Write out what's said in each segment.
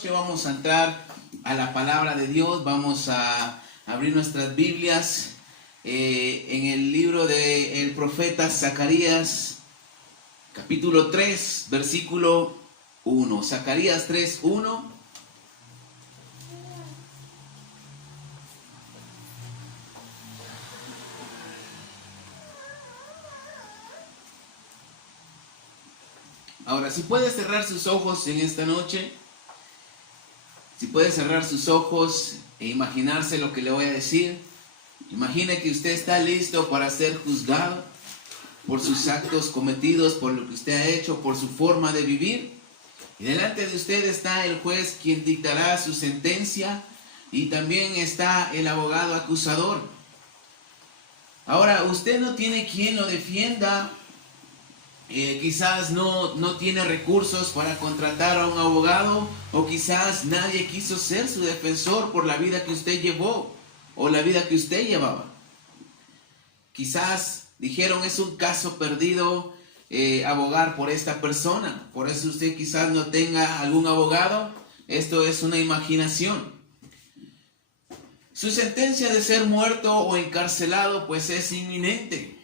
noche vamos a entrar a la palabra de Dios. Vamos a abrir nuestras Biblias en el libro del profeta Zacarías, capítulo 3, versículo 1. Zacarías 3, 1. Ahora, si puede cerrar sus ojos en esta noche, si puede cerrar sus ojos e imaginarse lo que le voy a decir. Imagine que usted está listo para ser juzgado por sus actos cometidos, por lo que usted ha hecho, por su forma de vivir. Y delante de usted está el juez quien dictará su sentencia, y también está el abogado acusador. Ahora, usted no tiene quien lo defienda. Quizás no tiene recursos para contratar a un abogado, o quizás nadie quiso ser su defensor por la vida que usted llevó o la vida que usted llevaba. Quizás dijeron: es un caso perdido abogar por esta persona, por eso usted quizás no tenga algún abogado. Esto es una imaginación. Su sentencia de ser muerto o encarcelado pues es inminente.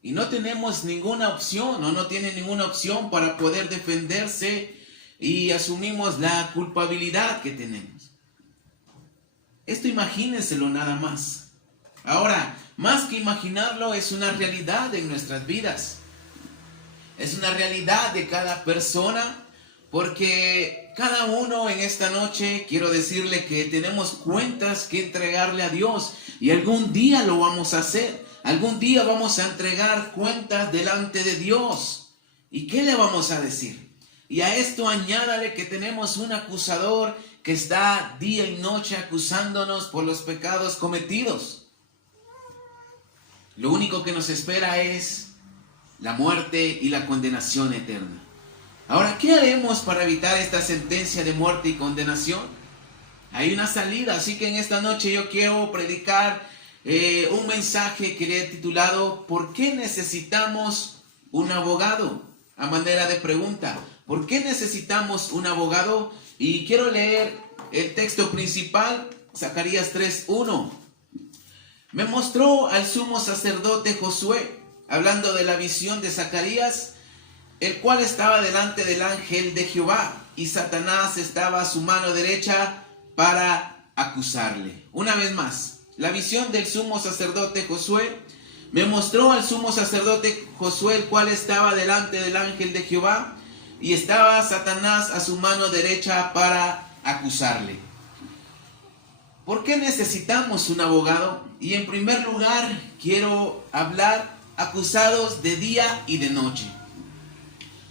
Y no tenemos ninguna opción, o no tiene ninguna opción para poder defenderse, y asumimos la culpabilidad que tenemos. Esto imagínenselo nada más. Ahora, más que imaginarlo, es una realidad en nuestras vidas. Es una realidad de cada persona, porque cada uno en esta noche, quiero decirle que tenemos cuentas que entregarle a Dios, y algún día lo vamos a hacer. Algún día vamos a entregar cuentas delante de Dios. ¿Y qué le vamos a decir? Y a esto añádale que tenemos un acusador que está día y noche acusándonos por los pecados cometidos. Lo único que nos espera es la muerte y la condenación eterna. Ahora, ¿qué haremos para evitar esta sentencia de muerte y condenación? Hay una salida, así que en esta noche yo quiero predicar un mensaje que le he titulado: ¿por qué necesitamos un abogado? A manera de pregunta, ¿por qué necesitamos un abogado? Y quiero leer el texto principal, Zacarías 3:1. Me mostró al sumo sacerdote Josué, hablando de la visión de Zacarías, el cual estaba delante del ángel de Jehová, y Satanás estaba a su mano derecha para acusarle. Una vez más, la visión del sumo sacerdote Josué. Me mostró al sumo sacerdote Josué, el cual estaba delante del ángel de Jehová, y estaba Satanás a su mano derecha para acusarle. ¿Por qué necesitamos un abogado? Y en primer lugar quiero hablar acusados de día y de noche.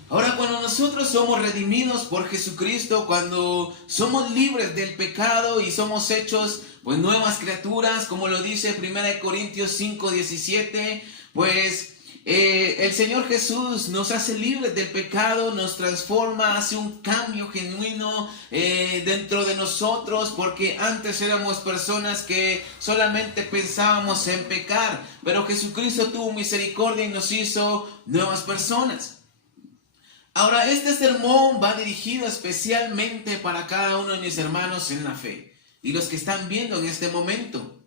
Ahora, cuando nosotros somos redimidos por Jesucristo, cuando somos libres del pecado y somos hechos pues nuevas criaturas, como lo dice 1 Corintios 5:17, pues el Señor Jesús nos hace libres del pecado, nos transforma, hace un cambio genuino dentro de nosotros, porque antes éramos personas que solamente pensábamos en pecar, pero Jesucristo tuvo misericordia y nos hizo nuevas personas. Ahora, este sermón va dirigido especialmente para cada uno de mis hermanos en la fe y los que están viendo en este momento.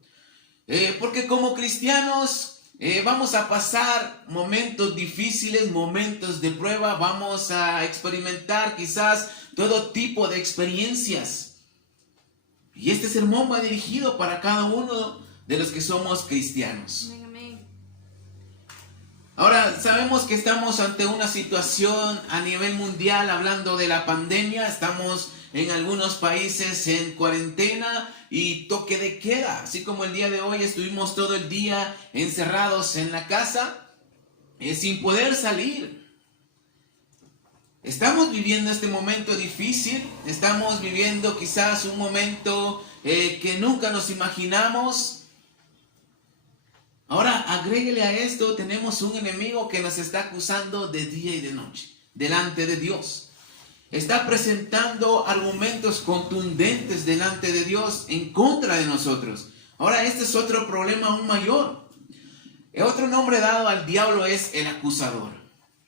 Porque como cristianos vamos a pasar momentos difíciles, momentos de prueba, vamos a experimentar quizás todo tipo de experiencias. Y este sermón va dirigido para cada uno de los que somos cristianos. Ahora, sabemos que estamos ante una situación a nivel mundial, hablando de la pandemia. Estamos en algunos países en cuarentena y toque de queda. Así como el día de hoy estuvimos todo el día encerrados en la casa, sin poder salir. Estamos viviendo este momento difícil. Estamos viviendo quizás un momento que nunca nos imaginamos. Ahora, agréguele a esto, tenemos un enemigo que nos está acusando de día y de noche, delante de Dios. Está presentando argumentos contundentes delante de Dios en contra de nosotros. Ahora, este es otro problema aún mayor. Otro nombre dado al diablo es el acusador.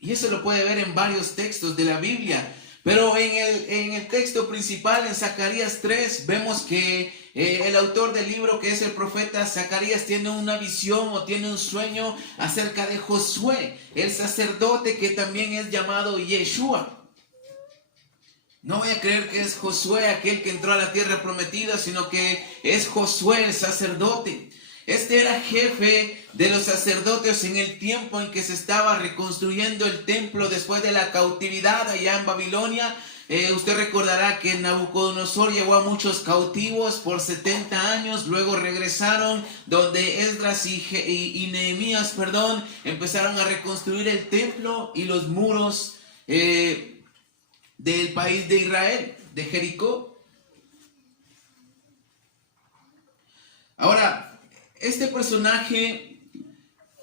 Y eso lo puede ver en varios textos de la Biblia. Pero en el texto principal, en Zacarías 3, vemos que el autor del libro, que es el profeta Zacarías, tiene una visión o tiene un sueño acerca de Josué, el sacerdote que también es llamado Yeshua. No voy a creer que es Josué aquel que entró a la tierra prometida, sino que es Josué el sacerdote. Este era jefe de los sacerdotes en el tiempo en que se estaba reconstruyendo el templo después de la cautividad allá en Babilonia. Usted recordará que Nabucodonosor llevó a muchos cautivos por 70 años, luego regresaron donde Esdras y Nehemías, empezaron a reconstruir el templo y los muros del país de Israel, de Jericó. Ahora, este personaje,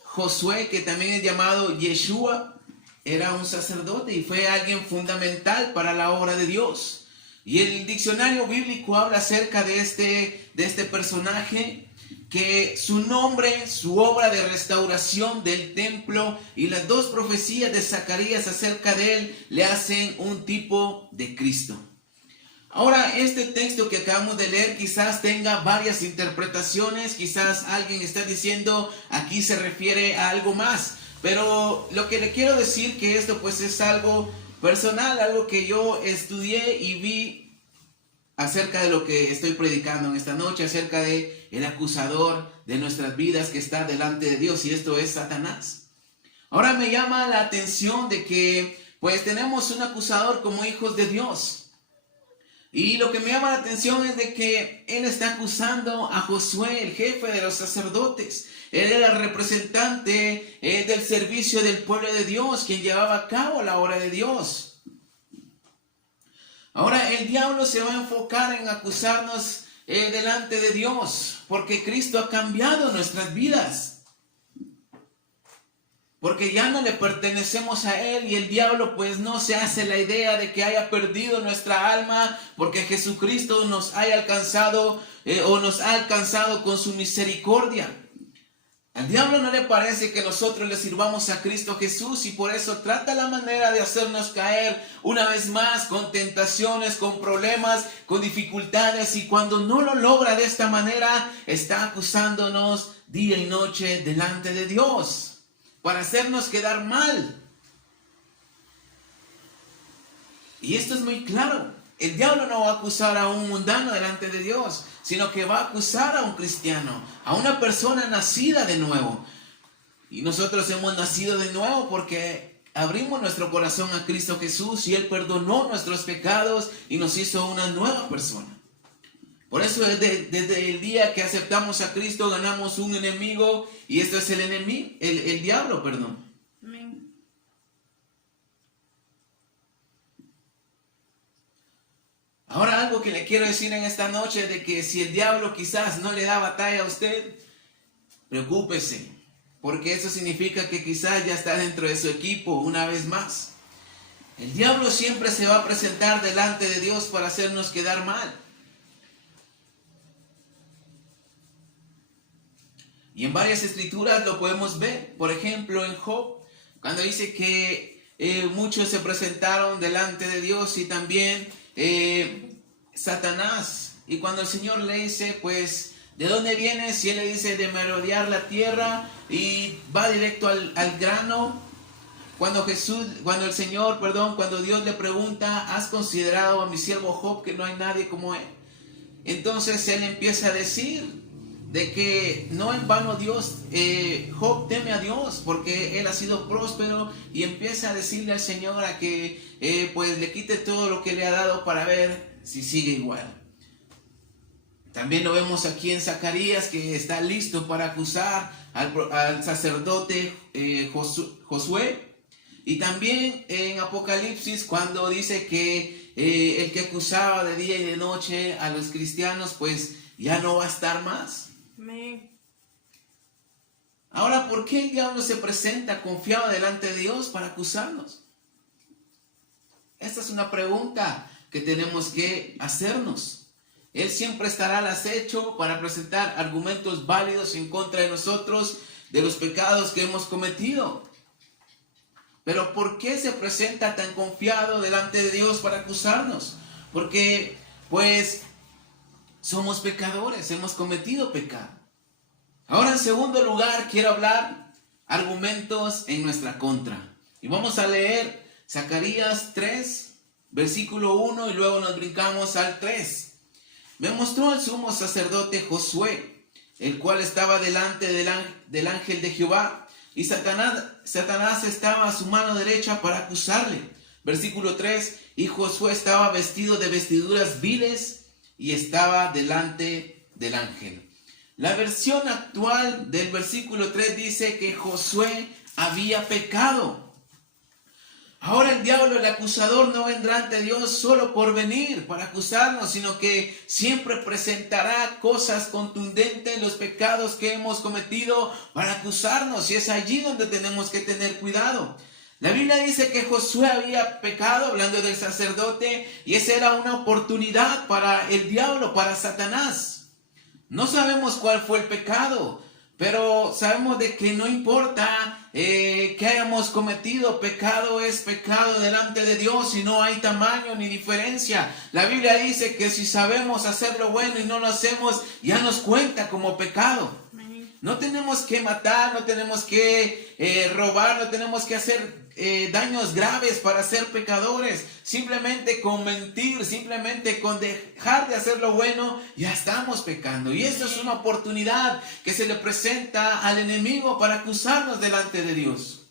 Josué, que también es llamado Yeshua, era un sacerdote y fue alguien fundamental para la obra de Dios. Y el diccionario bíblico habla acerca de este personaje, que su nombre, su obra de restauración del templo y las dos profecías de Zacarías acerca de él le hacen un tipo de Cristo. Ahora, este texto que acabamos de leer quizás tenga varias interpretaciones, quizás alguien está diciendo aquí se refiere a algo más, pero lo que le quiero decir que esto pues es algo personal, algo que yo estudié y vi acerca de lo que estoy predicando en esta noche, acerca de el acusador de nuestras vidas que está delante de Dios, y esto es Satanás. Ahora me llama la atención de que pues tenemos un acusador como hijos de Dios. Y lo que me llama la atención es de que él está acusando a Josué, el jefe de los sacerdotes. Él era el representante del servicio del pueblo de Dios, quien llevaba a cabo la obra de Dios. Ahora el diablo se va a enfocar en acusarnos delante de Dios, porque Cristo ha cambiado nuestras vidas. Porque ya no le pertenecemos a Él, y el diablo pues no se hace la idea de que haya perdido nuestra alma porque Jesucristo nos haya alcanzado o nos ha alcanzado con su misericordia. Al diablo no le parece que nosotros le sirvamos a Cristo Jesús, y por eso trata la manera de hacernos caer una vez más con tentaciones, con problemas, con dificultades, y cuando no lo logra de esta manera está acusándonos día y noche delante de Dios, para hacernos quedar mal. Y esto es muy claro. El diablo no va a acusar a un mundano delante de Dios, sino que va a acusar a un cristiano, a una persona nacida de nuevo. Y nosotros hemos nacido de nuevo porque abrimos nuestro corazón a Cristo Jesús, y Él perdonó nuestros pecados y nos hizo una nueva persona. Por eso desde el día que aceptamos a Cristo ganamos un enemigo, y esto es el enemigo, el diablo, Amén. Ahora, algo que le quiero decir en esta noche es de que si el diablo quizás no le da batalla a usted, preocúpese, porque eso significa que quizás ya está dentro de su equipo una vez más. El diablo siempre se va a presentar delante de Dios para hacernos quedar mal. Y en varias escrituras lo podemos ver. Por ejemplo, en Job, cuando dice que muchos se presentaron delante de Dios, y también Satanás. Y cuando el Señor le dice, pues, ¿de dónde vienes? Y él le dice, de merodear la tierra, y va directo al grano. Cuando Dios le pregunta, ¿has considerado a mi siervo Job, que no hay nadie como él? Entonces él empieza a decir de que no en vano Job teme a Dios porque él ha sido próspero, y empieza a decirle al Señor a que pues le quite todo lo que le ha dado para ver si sigue igual. También lo vemos aquí en Zacarías, que está listo para acusar al sacerdote Josué, y también en Apocalipsis, cuando dice que el que acusaba de día y de noche a los cristianos pues ya no va a estar más. Amén. Ahora, ¿por qué el diablo se presenta confiado delante de Dios para acusarnos? Esta es una pregunta que tenemos que hacernos. Él siempre estará al acecho para presentar argumentos válidos en contra de nosotros, de los pecados que hemos cometido. Pero ¿por qué se presenta tan confiado delante de Dios para acusarnos? Porque, pues, somos pecadores, hemos cometido pecado. Ahora, en segundo lugar, quiero hablar argumentos en nuestra contra. Y vamos a leer Zacarías 3, versículo 1, y luego nos brincamos al 3. Me mostró el sumo sacerdote Josué, el cual estaba delante del ángel de Jehová, y Satanás estaba a su mano derecha para acusarle. Versículo 3, y Josué estaba vestido de vestiduras viles y estaba delante del ángel. La versión actual del versículo 3 dice que Josué había pecado. Ahora el diablo, el acusador, no vendrá ante Dios solo por venir para acusarnos, sino que siempre presentará cosas contundentes en los pecados que hemos cometido para acusarnos. Y es allí donde tenemos que tener cuidado. La Biblia dice que Josué había pecado, hablando del sacerdote, y esa era una oportunidad para el diablo, para Satanás. No sabemos cuál fue el pecado, pero sabemos de que no importa que hayamos cometido, pecado es pecado delante de Dios y no hay tamaño ni diferencia. La Biblia dice que si sabemos hacer lo bueno y no lo hacemos, ya nos cuenta como pecado. No tenemos que matar, no tenemos que robar, no tenemos que hacer daños graves para ser pecadores. Simplemente con mentir, simplemente con dejar de hacer lo bueno, ya estamos pecando. Y esto es una oportunidad que se le presenta al enemigo para acusarnos delante de Dios.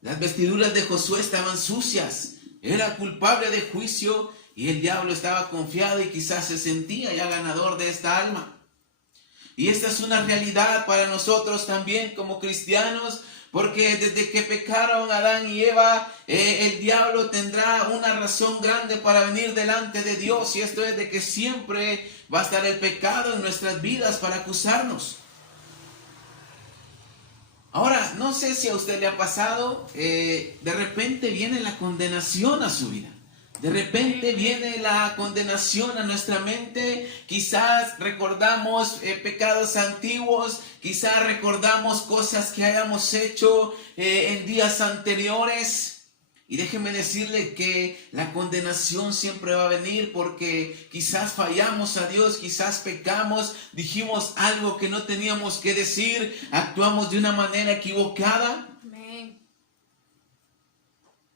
Las vestiduras de Josué estaban sucias, era culpable de juicio. Y el diablo estaba confiado y quizás se sentía ya ganador de esta alma. Y esta es una realidad para nosotros también como cristianos, porque desde que pecaron Adán y Eva, el diablo tendrá una razón grande para venir delante de Dios. Y esto es de que siempre va a estar el pecado en nuestras vidas para acusarnos. Ahora, no sé si a usted le ha pasado, de repente viene la condenación a su vida. De repente viene la condenación a nuestra mente. Quizás recordamos pecados antiguos. Quizás recordamos cosas que hayamos hecho en días anteriores. Y déjeme decirle que la condenación siempre va a venir porque quizás fallamos a Dios, quizás pecamos, dijimos algo que no teníamos que decir, actuamos de una manera equivocada.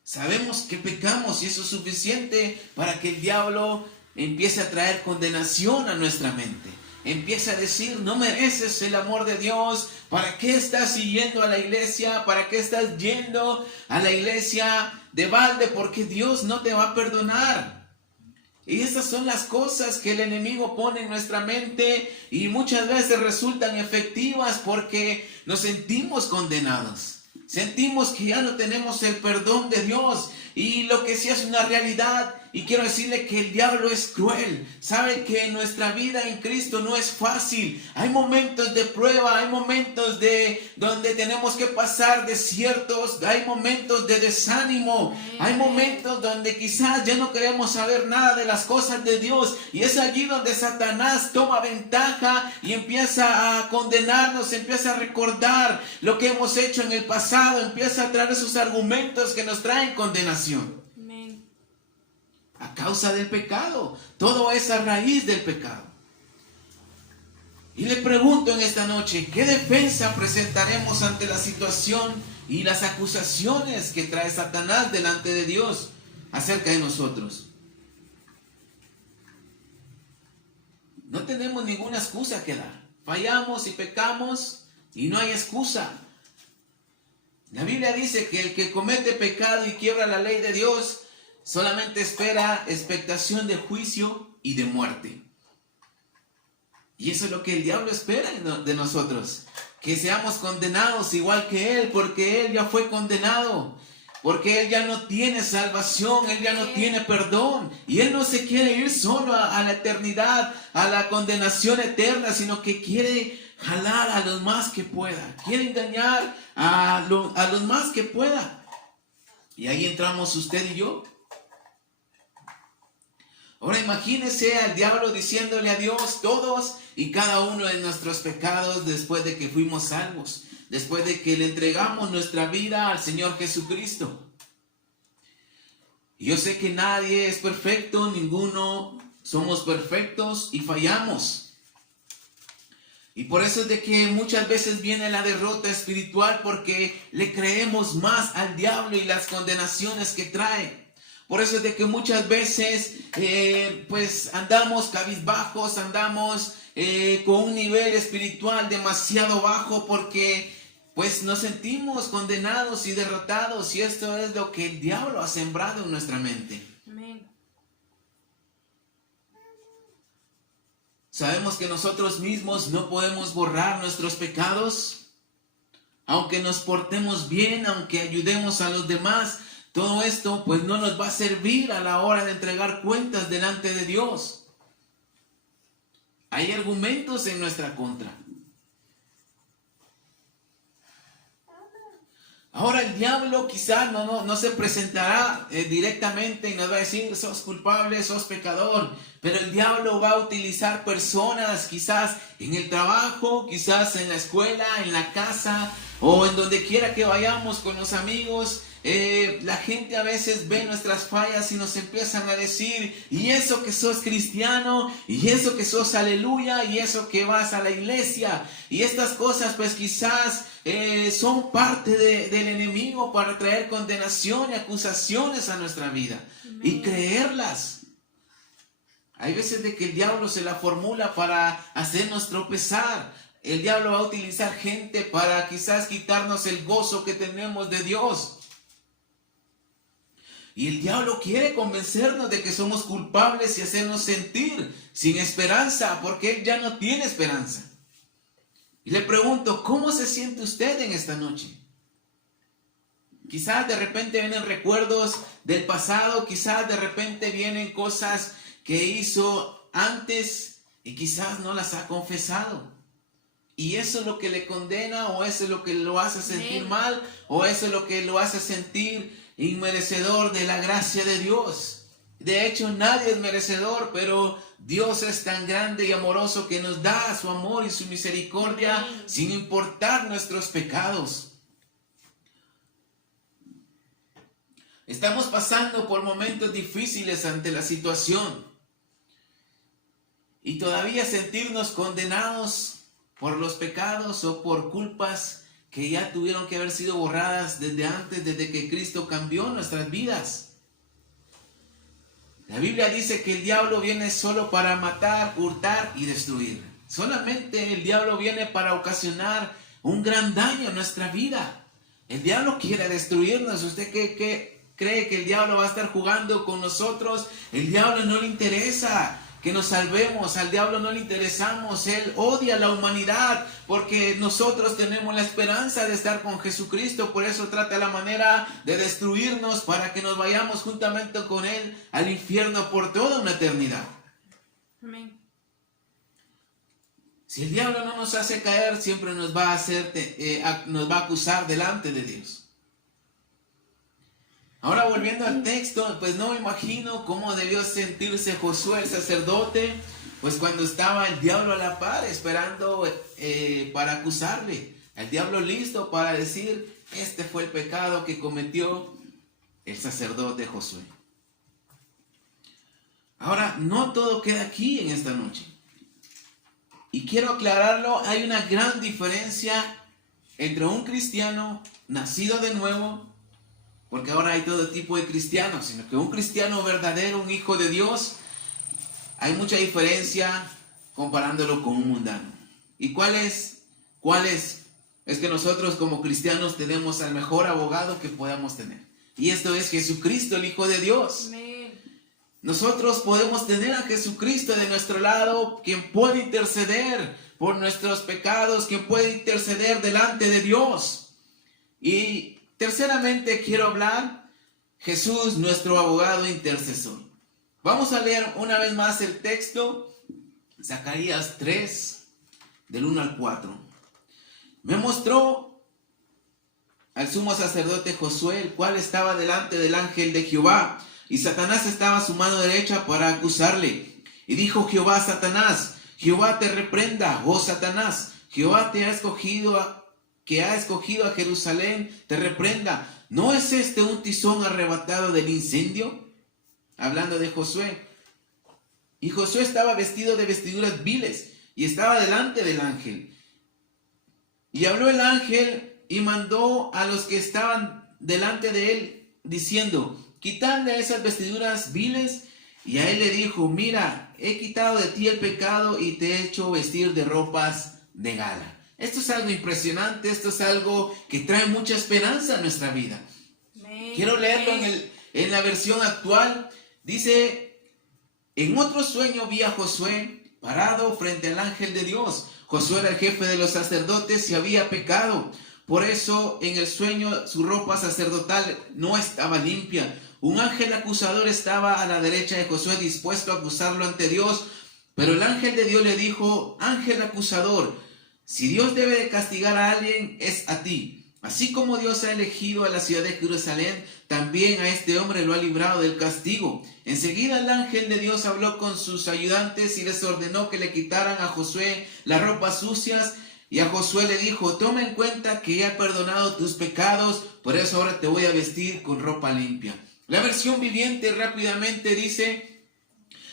Sabemos que pecamos y eso es suficiente para que el diablo empiece a traer condenación a nuestra mente. Empieza a decir, no mereces el amor de Dios. ¿Para qué estás yendo a la iglesia? ¿Para qué estás yendo a la iglesia de balde? Porque Dios no te va a perdonar. Y estas son las cosas que el enemigo pone en nuestra mente y muchas veces resultan efectivas porque nos sentimos condenados. Sentimos que ya no tenemos el perdón de Dios y lo que sí es una realidad. Y quiero decirle que el diablo es cruel. Sabe que nuestra vida en Cristo no es fácil. Hay momentos de prueba, hay momentos donde tenemos que pasar desiertos, hay momentos de desánimo, hay momentos donde quizás ya no queremos saber nada de las cosas de Dios. Y es allí donde Satanás toma ventaja y empieza a condenarnos, empieza a recordar lo que hemos hecho en el pasado, empieza a traer esos argumentos que nos traen condenación. A causa del pecado. Todo es a raíz del pecado. Y le pregunto en esta noche, ¿qué defensa presentaremos ante la situación y las acusaciones que trae Satanás delante de Dios acerca de nosotros? No tenemos ninguna excusa que dar. Fallamos y pecamos y no hay excusa. La Biblia dice que el que comete pecado y quiebra la ley de Dios solamente espera expectación de juicio y de muerte. Y eso es lo que el diablo espera de nosotros. Que seamos condenados igual que él, porque él ya fue condenado. Porque él ya no tiene salvación, él ya no tiene perdón. Y él no se quiere ir solo a la eternidad, a la condenación eterna, sino que quiere jalar a los más que pueda. Quiere engañar a los más que pueda. Y ahí entramos usted y yo. Ahora imagínese al diablo diciéndole a Dios todos y cada uno de nuestros pecados después de que fuimos salvos, después de que le entregamos nuestra vida al Señor Jesucristo. Y yo sé que nadie es perfecto, ninguno somos perfectos y fallamos. Y por eso es de que muchas veces viene la derrota espiritual, porque le creemos más al diablo y las condenaciones que trae. Por eso es de que muchas veces pues andamos cabizbajos, andamos con un nivel espiritual demasiado bajo, porque pues nos sentimos condenados y derrotados, y esto es lo que el diablo ha sembrado en nuestra mente. Amén. Sabemos que nosotros mismos no podemos borrar nuestros pecados, aunque nos portemos bien, aunque ayudemos a los demás. Todo esto pues no nos va a servir a la hora de entregar cuentas delante de Dios. Hay argumentos en nuestra contra. Ahora el diablo quizás no se presentará directamente y nos va a decir: sos culpable, sos pecador. Pero el diablo va a utilizar personas, quizás en el trabajo, quizás en la escuela, en la casa o en donde quiera que vayamos con los amigos. La gente a veces ve nuestras fallas y nos empiezan a decir: y eso que sos cristiano, y eso que sos aleluya, y eso que vas a la iglesia. Y estas cosas pues quizás son parte del enemigo para traer condenación y acusaciones a nuestra vida. Amén. Y creerlas. Hay veces de que el diablo se la formula para hacernos tropezar. El diablo va a utilizar gente para quizás quitarnos el gozo que tenemos de Dios. Y el diablo quiere convencernos de que somos culpables y hacernos sentir sin esperanza, porque él ya no tiene esperanza. Y le pregunto: ¿cómo se siente usted en esta noche? Quizás de repente vienen recuerdos del pasado, quizás de repente vienen cosas que hizo antes y quizás no las ha confesado. Y eso es lo que le condena, o eso es lo que lo hace sentir mal, o eso es lo que lo hace sentir inmerecedor de la gracia de Dios. De hecho, nadie es merecedor, pero Dios es tan grande y amoroso que nos da su amor y su misericordia sin importar nuestros pecados. Estamos pasando por momentos difíciles ante la situación. Y todavía sentirnos condenados por los pecados o por culpas que ya tuvieron que haber sido borradas desde antes, desde que Cristo cambió nuestras vidas. La Biblia dice que el diablo viene solo para matar, hurtar y destruir. Solamente el diablo viene para ocasionar un gran daño a nuestra vida. El diablo quiere destruirnos. ¿Usted qué cree que el diablo va a estar jugando con nosotros? El diablo no le interesa que nos salvemos, al diablo no le interesamos. Él odia a la humanidad porque nosotros tenemos la esperanza de estar con Jesucristo. Por eso trata la manera de destruirnos, para que nos vayamos juntamente con Él al infierno por toda una eternidad. Amén. Si el diablo no nos hace caer, siempre nos va a acusar delante de Dios. Ahora, volviendo al texto, pues no me imagino cómo debió sentirse Josué el sacerdote, pues cuando estaba el diablo a la par esperando para acusarle. El diablo listo para decir: este fue el pecado que cometió el sacerdote Josué. Ahora, no todo queda aquí en esta noche. Y quiero aclararlo: hay una gran diferencia entre un cristiano nacido de nuevo, porque ahora hay todo tipo de cristianos, sino que un cristiano verdadero, un hijo de Dios, hay mucha diferencia comparándolo con un mundano. ¿Y cuál es? Es que nosotros como cristianos tenemos al mejor abogado que podamos tener. Y esto es Jesucristo, el Hijo de Dios. Amén. Nosotros podemos tener a Jesucristo de nuestro lado, quien puede interceder por nuestros pecados, quien puede interceder delante de Dios. Y terceramente quiero hablar: Jesús, nuestro abogado intercesor. Vamos a leer una vez más el texto, Zacarías 3, del 1 al 4. Me mostró al sumo sacerdote Josué, el cual estaba delante del ángel de Jehová, y Satanás estaba a su mano derecha para acusarle. Y dijo Jehová a Satanás: Jehová te reprenda, oh Satanás. Jehová que ha escogido a Jerusalén, te reprenda. ¿No es este un tizón arrebatado del incendio? Hablando de Josué. Y Josué estaba vestido de vestiduras viles y estaba delante del ángel. Y habló el ángel y mandó a los que estaban delante de él, diciendo: quitadle esas vestiduras viles. Y a él le dijo: mira, he quitado de ti el pecado y te he hecho vestir de ropas de gala. Esto es algo impresionante, esto es algo que trae mucha esperanza a nuestra vida. Quiero leerlo en la versión actual. Dice: en otro sueño vi a Josué parado frente al ángel de Dios. Josué era el jefe de los sacerdotes y había pecado. Por eso en el sueño su ropa sacerdotal no estaba limpia. Un ángel acusador estaba a la derecha de Josué, dispuesto a acusarlo ante Dios. Pero el ángel de Dios le dijo: ángel acusador, si Dios debe de castigar a alguien, es a ti. Así como Dios ha elegido a la ciudad de Jerusalén, también a este hombre lo ha librado del castigo. Enseguida el ángel de Dios habló con sus ayudantes y les ordenó que le quitaran a Josué las ropas sucias. Y a Josué le dijo: toma en cuenta que ya he perdonado tus pecados, por eso ahora te voy a vestir con ropa limpia. La versión viviente rápidamente dice: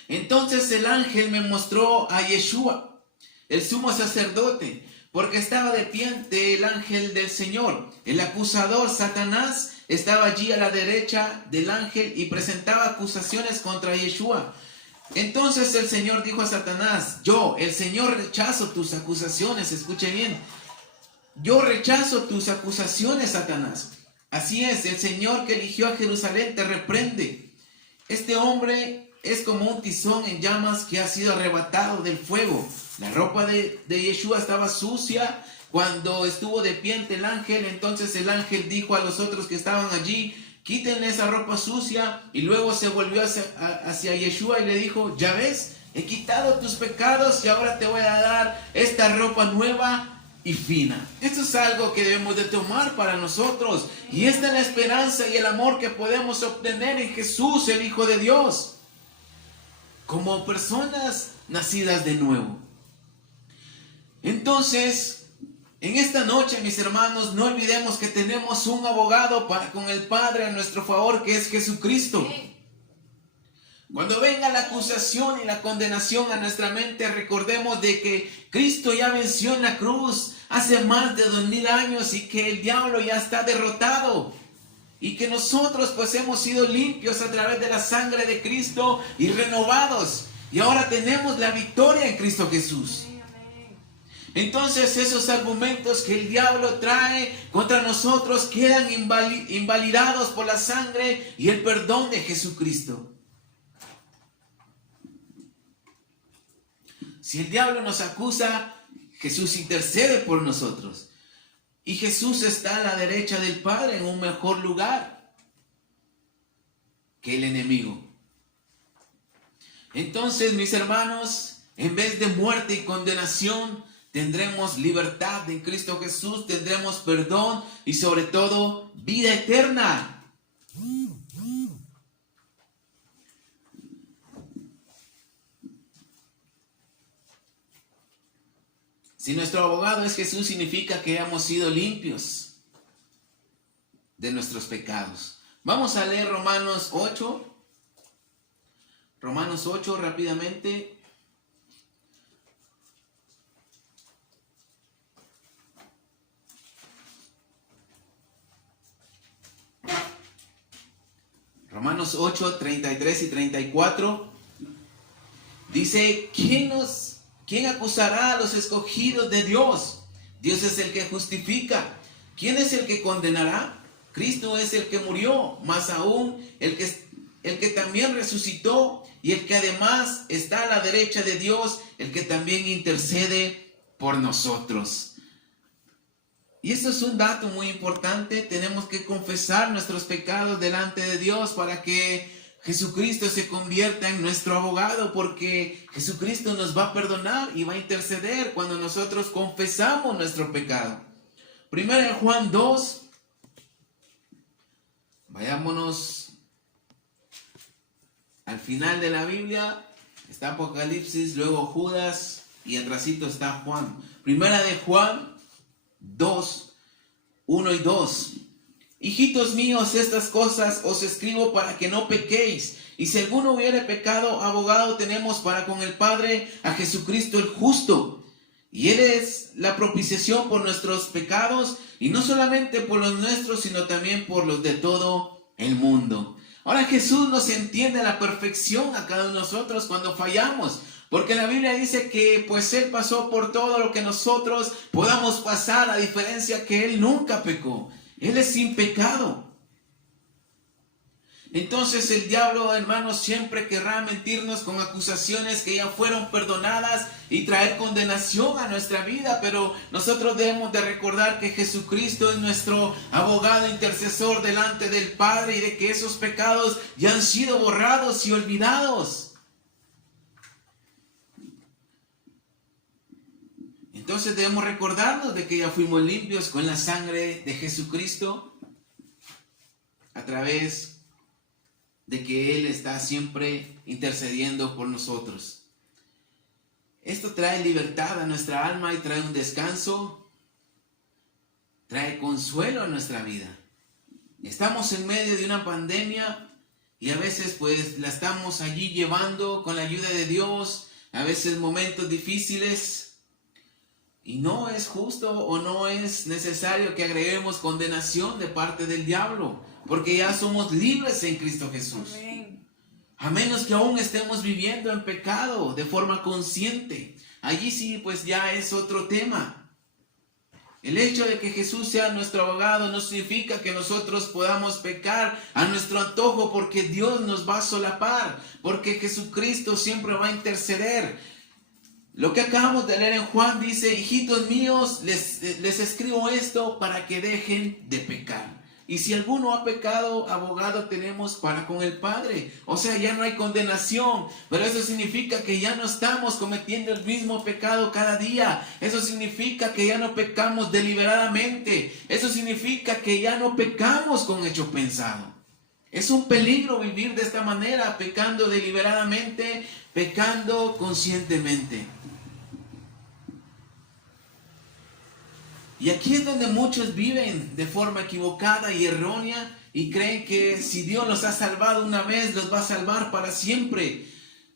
entonces el ángel me mostró a Yeshua, el sumo sacerdote, porque estaba de pie ante el ángel del Señor. El acusador Satanás estaba allí a la derecha del ángel y presentaba acusaciones contra Yeshua. Entonces el Señor dijo a Satanás: yo, el Señor, rechazo tus acusaciones. Escuche bien: yo rechazo tus acusaciones, Satanás. Así es, el Señor que eligió a Jerusalén te reprende. Este hombre es como un tizón en llamas que ha sido arrebatado del fuego. La ropa de Yeshua estaba sucia cuando estuvo de pie ante el ángel. Entonces el ángel dijo a los otros que estaban allí: quítenle esa ropa sucia. Y luego se volvió hacia Yeshua y le dijo: ya ves, he quitado tus pecados y ahora te voy a dar esta ropa nueva y fina. Esto es algo que debemos de tomar para nosotros, y esta es la esperanza y el amor que podemos obtener en Jesús, el Hijo de Dios, como personas nacidas de nuevo. Entonces, en esta noche, mis hermanos, no olvidemos que tenemos un abogado para con el Padre a nuestro favor, que es Jesucristo. Cuando venga la acusación y la condenación a nuestra mente, recordemos de que Cristo ya venció en la cruz hace más de 2000 años y que el diablo ya está derrotado. Y que nosotros pues hemos sido limpios a través de la sangre de Cristo y renovados. Y ahora tenemos la victoria en Cristo Jesús. Entonces esos argumentos que el diablo trae contra nosotros quedan invalidados por la sangre y el perdón de Jesucristo. Si el diablo nos acusa, Jesús intercede por nosotros. Y Jesús está a la derecha del Padre en un mejor lugar que el enemigo. Entonces, mis hermanos, en vez de muerte y condenación, tendremos libertad en Cristo Jesús, tendremos perdón y sobre todo vida eterna. Si nuestro abogado es Jesús, significa que hemos sido limpios de nuestros pecados. Vamos a leer Romanos 8. Romanos 8 rápidamente. Romanos 8, 33 y 34. Dice: ¿Quién acusará a los escogidos de Dios? Dios es el que justifica. ¿Quién es el que condenará? Cristo es el que murió, más aún el que también resucitó y el que además está a la derecha de Dios, el que también intercede por nosotros. Y esto es un dato muy importante. Tenemos que confesar nuestros pecados delante de Dios para que Jesucristo se convierta en nuestro abogado, porque Jesucristo nos va a perdonar y va a interceder cuando nosotros confesamos nuestro pecado. Primero en Juan 2, vayámonos Al final de la Biblia está Apocalipsis, luego Judas y atrásito está Juan. Primera de Juan 2, 1 y 2. Hijitos míos, estas cosas os escribo para que no pequéis. Y si alguno hubiere pecado, abogado tenemos para con el Padre a Jesucristo el justo. Y Él es la propiciación por nuestros pecados, y no solamente por los nuestros, sino también por los de todo el mundo. Ahora Jesús nos entiende a la perfección a cada uno de nosotros cuando fallamos. Porque la Biblia dice que pues Él pasó por todo lo que nosotros podamos pasar, a diferencia que Él nunca pecó. Él es sin pecado. Entonces el diablo, hermanos, siempre querrá mentirnos con acusaciones que ya fueron perdonadas y traer condenación a nuestra vida. Pero nosotros debemos de recordar que Jesucristo es nuestro abogado intercesor delante del Padre y de que esos pecados ya han sido borrados y olvidados. Entonces debemos recordarnos de que ya fuimos limpios con la sangre de Jesucristo a través de que Él está siempre intercediendo por nosotros. Esto trae libertad a nuestra alma y trae un descanso, trae consuelo a nuestra vida. Estamos en medio de una pandemia y a veces pues la estamos allí llevando con la ayuda de Dios, a veces momentos difíciles. Y no es justo o no es necesario que agreguemos condenación de parte del diablo, porque ya somos libres en Cristo Jesús. Amén. A menos que aún estemos viviendo en pecado de forma consciente. Allí sí, pues ya es otro tema. El hecho de que Jesús sea nuestro abogado no significa que nosotros podamos pecar a nuestro antojo, porque Dios nos va a solapar, porque Jesucristo siempre va a interceder. Lo que acabamos de leer en Juan dice: hijitos míos, les escribo esto para que dejen de pecar. Y si alguno ha pecado, abogado tenemos para con el Padre. O sea, ya no hay condenación. Pero eso significa que ya no estamos cometiendo el mismo pecado cada día. Eso significa que ya no pecamos deliberadamente. Eso significa que ya no pecamos con hecho pensado. Es un peligro vivir de esta manera, pecando deliberadamente, pecando conscientemente. Y aquí es donde muchos viven de forma equivocada y errónea y creen que si Dios los ha salvado una vez, los va a salvar para siempre.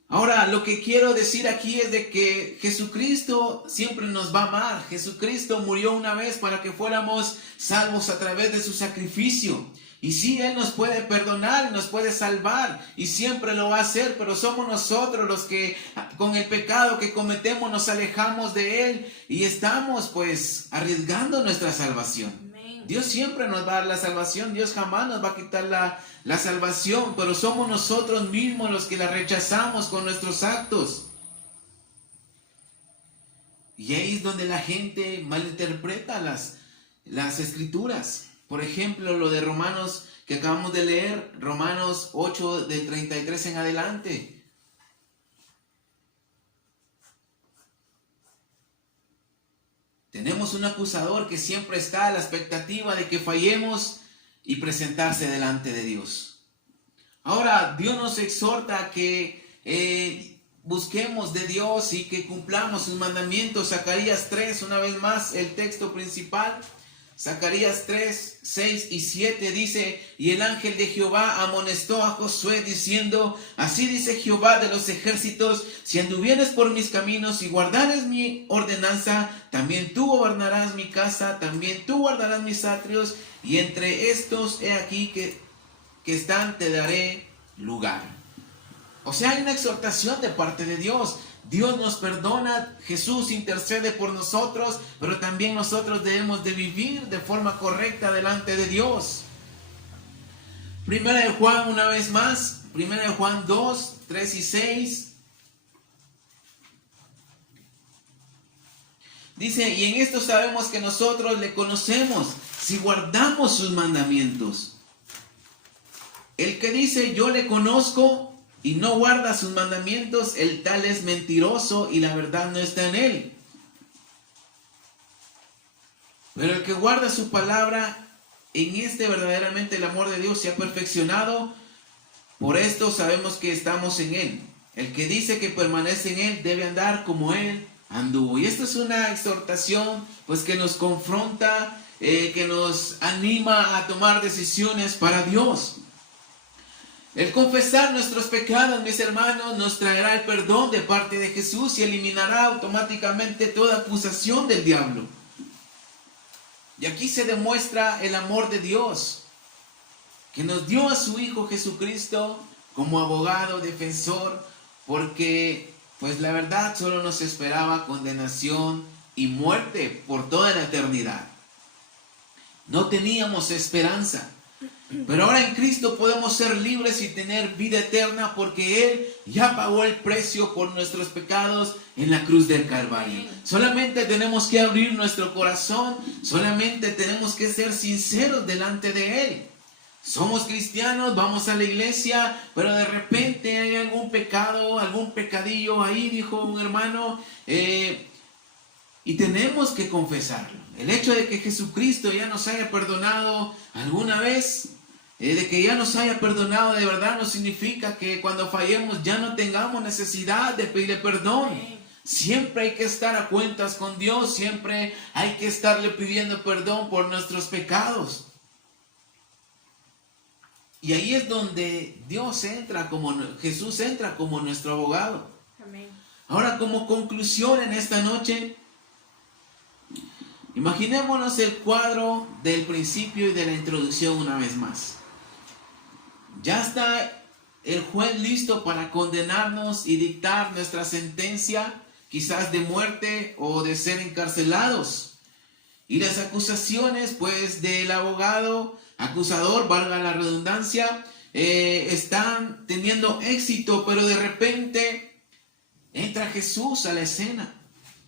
Ahora, lo que quiero decir aquí es de que Jesucristo siempre nos va a amar. Jesucristo murió una vez para que fuéramos salvos a través de su sacrificio. Y sí, Él nos puede perdonar, nos puede salvar y siempre lo va a hacer, pero somos nosotros los que con el pecado que cometemos nos alejamos de Él y estamos pues arriesgando nuestra salvación. Amén. Dios siempre nos va a dar la salvación, Dios jamás nos va a quitar la salvación, pero somos nosotros mismos los que la rechazamos con nuestros actos. Y ahí es donde la gente malinterpreta las escrituras. Por ejemplo, lo de Romanos que acabamos de leer, Romanos 8 del 33 en adelante. Tenemos un acusador que siempre está a la expectativa de que fallemos y presentarse delante de Dios. Ahora, Dios nos exhorta a que busquemos de Dios y que cumplamos sus mandamientos. Zacarías 3, una vez más, el texto principal. Zacarías 3, 6 y 7 dice: y el ángel de Jehová amonestó a Josué diciendo: así dice Jehová de los ejércitos, si anduvieres por mis caminos y guardares mi ordenanza, también tú gobernarás mi casa, también tú guardarás mis atrios, y entre estos he aquí que están te daré lugar. O sea, hay una exhortación de parte de Dios. Dios nos perdona, Jesús intercede por nosotros, pero también nosotros debemos de vivir de forma correcta delante de Dios. Primera de Juan, una vez más, Primera de Juan 2, 3 y 6. Dice: y en esto sabemos que nosotros le conocemos, si guardamos sus mandamientos. El que dice yo le conozco y no guarda sus mandamientos, el tal es mentiroso y la verdad no está en él. Pero el que guarda su palabra, en este verdaderamente el amor de Dios se ha perfeccionado. Por esto sabemos que estamos en Él. El que dice que permanece en Él debe andar como Él anduvo. Y esto es una exhortación pues que nos confronta, que nos anima a tomar decisiones para Dios. El confesar nuestros pecados, mis hermanos, nos traerá el perdón de parte de Jesús y eliminará automáticamente toda acusación del diablo. Y aquí se demuestra el amor de Dios, que nos dio a su Hijo Jesucristo como abogado, defensor, porque pues la verdad solo nos esperaba condenación y muerte por toda la eternidad. No teníamos esperanza. Pero ahora en Cristo podemos ser libres y tener vida eterna porque Él ya pagó el precio por nuestros pecados en la cruz del Calvario. Solamente tenemos que abrir nuestro corazón, solamente tenemos que ser sinceros delante de Él. Somos cristianos, vamos a la iglesia, pero de repente hay algún pecado, algún pecadillo ahí, dijo un hermano, y tenemos que confesarlo. El hecho de que Jesucristo ya nos haya perdonado alguna vez, de que ya nos haya perdonado de verdad, no significa que cuando fallemos ya no tengamos necesidad de pedirle perdón. Siempre hay que estar a cuentas con Dios, siempre hay que estarle pidiendo perdón por nuestros pecados. Y ahí es donde Jesús entra como nuestro abogado. Amén. Ahora, como conclusión en esta noche, imaginémonos el cuadro del principio y de la introducción una vez más. Ya está el juez listo para condenarnos y dictar nuestra sentencia, quizás de muerte o de ser encarcelados. Y las acusaciones, pues, del abogado acusador, valga la redundancia, están teniendo éxito, pero de repente entra Jesús a la escena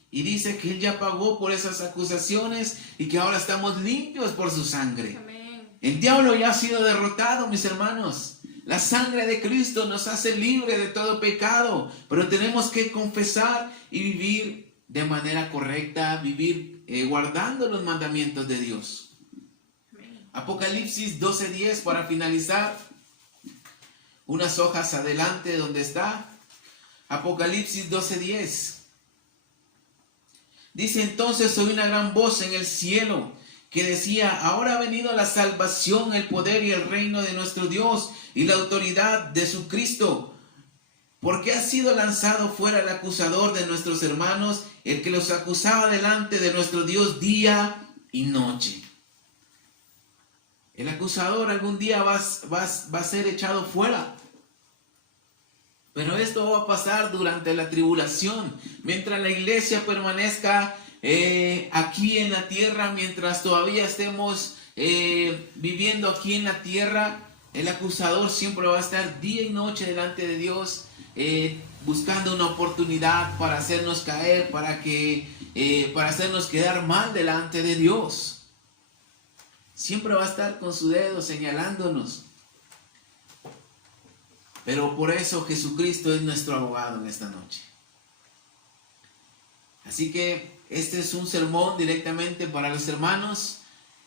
y dice que Él ya pagó por esas acusaciones y que ahora estamos limpios por su sangre. Amén. El diablo ya ha sido derrotado, mis hermanos. La sangre de Cristo nos hace libre de todo pecado, pero tenemos que confesar y vivir de manera correcta, vivir guardando los mandamientos de Dios. Apocalipsis 12:10 para finalizar. Unas hojas adelante donde está. Apocalipsis 12:10. Dice: entonces oí una gran voz en el cielo que decía: ahora ha venido la salvación, el poder y el reino de nuestro Dios y la autoridad de su Cristo. Porque ha sido lanzado fuera el acusador de nuestros hermanos, el que los acusaba delante de nuestro Dios día y noche. El acusador algún día va a ser echado fuera. Pero esto va a pasar durante la tribulación. Mientras la iglesia permanezca aquí en la tierra, mientras todavía estemos viviendo aquí en la tierra, el acusador siempre va a estar día y noche delante de Dios, buscando una oportunidad para hacernos caer, para hacernos quedar mal delante de Dios. Siempre va a estar con su dedo señalándonos. Pero por eso Jesucristo es nuestro abogado en esta noche. Así que este es un sermón directamente para los hermanos.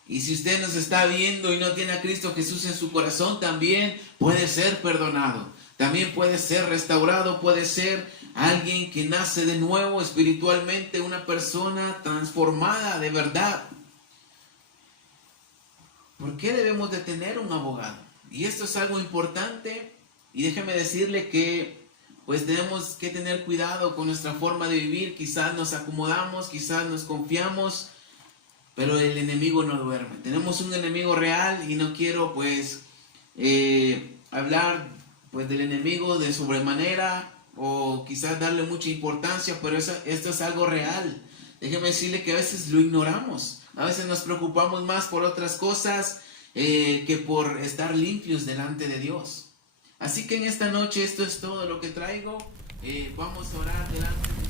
Y si usted nos está viendo y no tiene a Cristo Jesús en su corazón, también puede ser perdonado. También puede ser restaurado, puede ser alguien que nace de nuevo espiritualmente, una persona transformada de verdad. ¿Por qué debemos de tener un abogado? Y esto es algo importante, y déjeme decirle que pues tenemos que tener cuidado con nuestra forma de vivir. Quizás nos acomodamos, quizás nos confiamos, pero el enemigo no duerme. Tenemos un enemigo real y no quiero pues hablar pues del enemigo de sobremanera o quizás darle mucha importancia, pero esto es algo real. Déjeme decirle que a veces lo ignoramos. A veces nos preocupamos más por otras cosas que por estar limpios delante de Dios. Así que en esta noche esto es todo lo que traigo. Vamos a orar delante de Dios.